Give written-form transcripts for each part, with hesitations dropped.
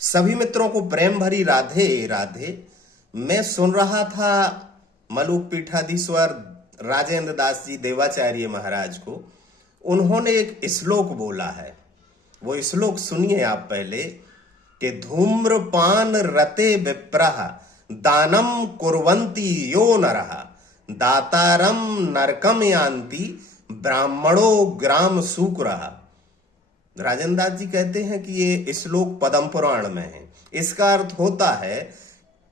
सभी मित्रों को प्रेम भरी राधे राधे। मैं सुन रहा था मलुक पीठाधीश्वर राजेंद्र दास जी देवाचार्य महाराज को। उन्होंने एक श्लोक बोला है, वो श्लोक सुनिए आप पहले कि धूम्रपान रते विप्रः दानम कुर्वन्ति यो नरः दातारम नरकम यान्ति ब्राह्मणो ग्राम सूकरः। राजेंद्र दास जी कहते हैं कि ये श्लोक पद्म पुराण में है। इसका अर्थ होता है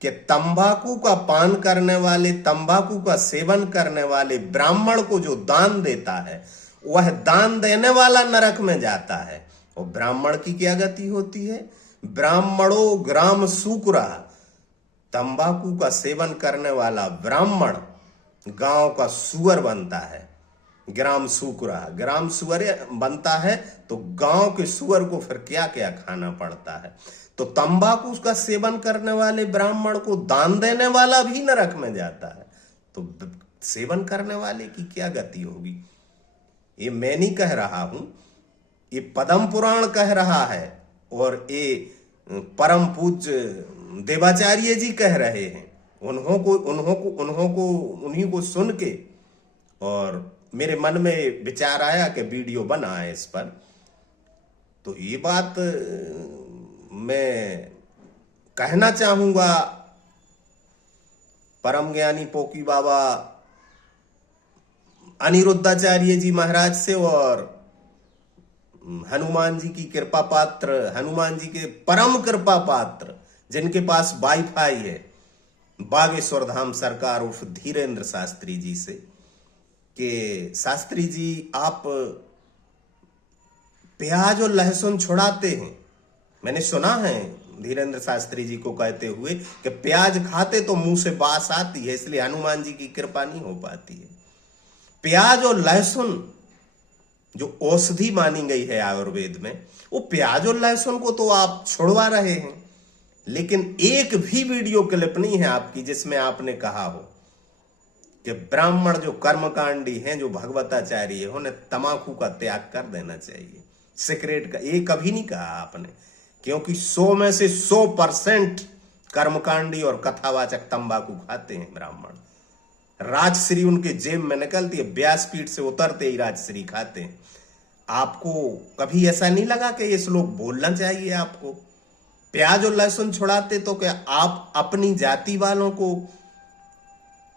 कि तंबाकू का पान करने वाले, तंबाकू का सेवन करने वाले ब्राह्मण को जो दान देता है वह दान देने वाला नरक में जाता है। और ब्राह्मण की क्या गति होती है? ब्राह्मणो ग्राम सूकरः। तंबाकू का सेवन करने वाला ब्राह्मण गांव का सुअर बनता है। ग्राम सूकरः, ग्राम सुअर बनता है तो गांव के सुअर को फिर क्या क्या खाना पड़ता है। तो तंबाकू का सेवन करने वाले ब्राह्मण को दान देने वाला भी नरक में जाता है। तो सेवन करने वाले की क्या गति होगी? ये मैं नहीं कह रहा हूं, ये पद्म पुराण कह रहा है और ये परम पूज्य देवाचार्य जी कह रहे हैं। उन्हीं को सुन के और मेरे मन में विचार आया कि वीडियो बनाए इस पर। तो ये बात मैं कहना चाहूंगा परम ज्ञानी पोकी बाबा अनिरुद्धाचार्य जी महाराज से और हनुमान जी की कृपा पात्र, हनुमान जी के परम कृपा पात्र जिनके पास वाईफाई है, बागेश्वर धाम सरकार उर्फ धीरेन्द्र शास्त्री जी से कि शास्त्री जी आप प्याज और लहसुन छुड़ाते हैं। मैंने सुना है धीरेन्द्र शास्त्री जी को कहते हुए कि प्याज खाते तो मुंह से बास आती है, इसलिए हनुमान जी की कृपा नहीं हो पाती है। प्याज और लहसुन जो औषधि मानी गई है आयुर्वेद में, वो प्याज और लहसुन को तो आप छुड़वा रहे हैं, लेकिन एक भी वीडियो क्लिप नहीं है आपकी जिसमें आपने कहा हो कि ब्राह्मण जो कर्मकांडी हैं, जो भगवताचार्य है, उन्हें तमाकू का त्याग कर देना चाहिए, सिगरेट का। ये कभी नहीं कहा आपने, क्योंकि 100 में से 100% कर्मकांडी और कथावाचक तंबाकू खाते हैं ब्राह्मण। राजश्री उनके जेब में निकलती है, व्यासपीठ से उतरते ही राजश्री खाते हैं। आपको कभी ऐसा नहीं लगा कि ये श्लोक बोलना चाहिए आपको? प्याज और लहसुन छुड़ाते तो क्या आप अपनी जाति वालों को,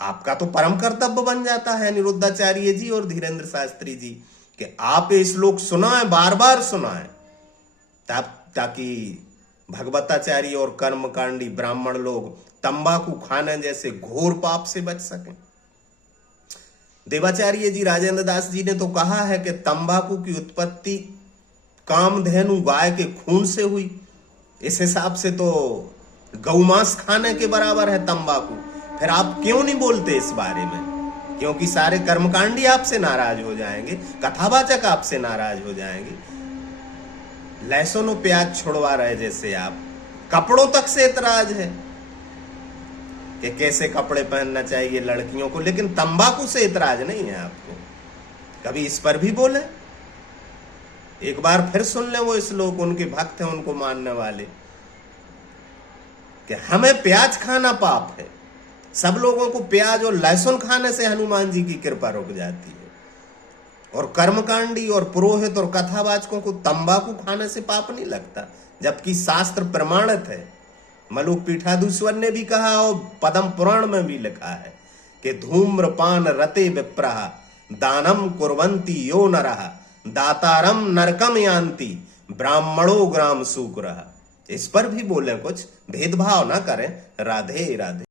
आपका तो परम कर्तव्य बन जाता है अनिरुद्धाचार्य जी और धीरेन्द्र शास्त्री जी कि आप ये श्लोक सुनाएं, बार बार सुनाएं, ताकि भगवताचार्य और कर्मकांडी ब्राह्मण लोग तंबाकू खाने जैसे घोर पाप से बच सकें। देवाचार्य जी राजेंद्र दास जी ने तो कहा है कि तंबाकू की उत्पत्ति कामधेनु गाय के खून से हुई। इस हिसाब से तो गौमांस खाने के बराबर है तंबाकू। फिर आप क्यों नहीं बोलते इस बारे में? क्योंकि सारे कर्मकांडी आपसे नाराज हो जाएंगे, कथावाचक आपसे नाराज हो जाएंगे। लहसुन और प्याज छुड़वा रहे जैसे आप, कपड़ों तक से एतराज है कि कैसे कपड़े पहनना चाहिए लड़कियों को, लेकिन तंबाकू से एतराज नहीं है आपको। कभी इस पर भी बोले? एक बार फिर सुन लें वो श्लोक, उनके भक्त हैं उनको मानने वाले, कि हमें प्याज खाना पाप है। सब लोगों को प्याज और लहसुन खाने से हनुमान जी की कृपा रुक जाती है, और कर्मकांडी और पुरोहित और कथावाचकों को तंबाकू खाने से पाप नहीं लगता, जबकि शास्त्र प्रमाणित है। मलुक पीठाधीश्वर ने भी कहा और पद्म पुराण में भी लिखा है कि धूम्रपान रते विप्रः दानम कुर्वन्ति यो नरः दातारम नरकम यान्ति ब्राह्मणो ग्राम सूकरः। इस पर भी बोले, कुछ भेदभाव ना करें। राधे राधे।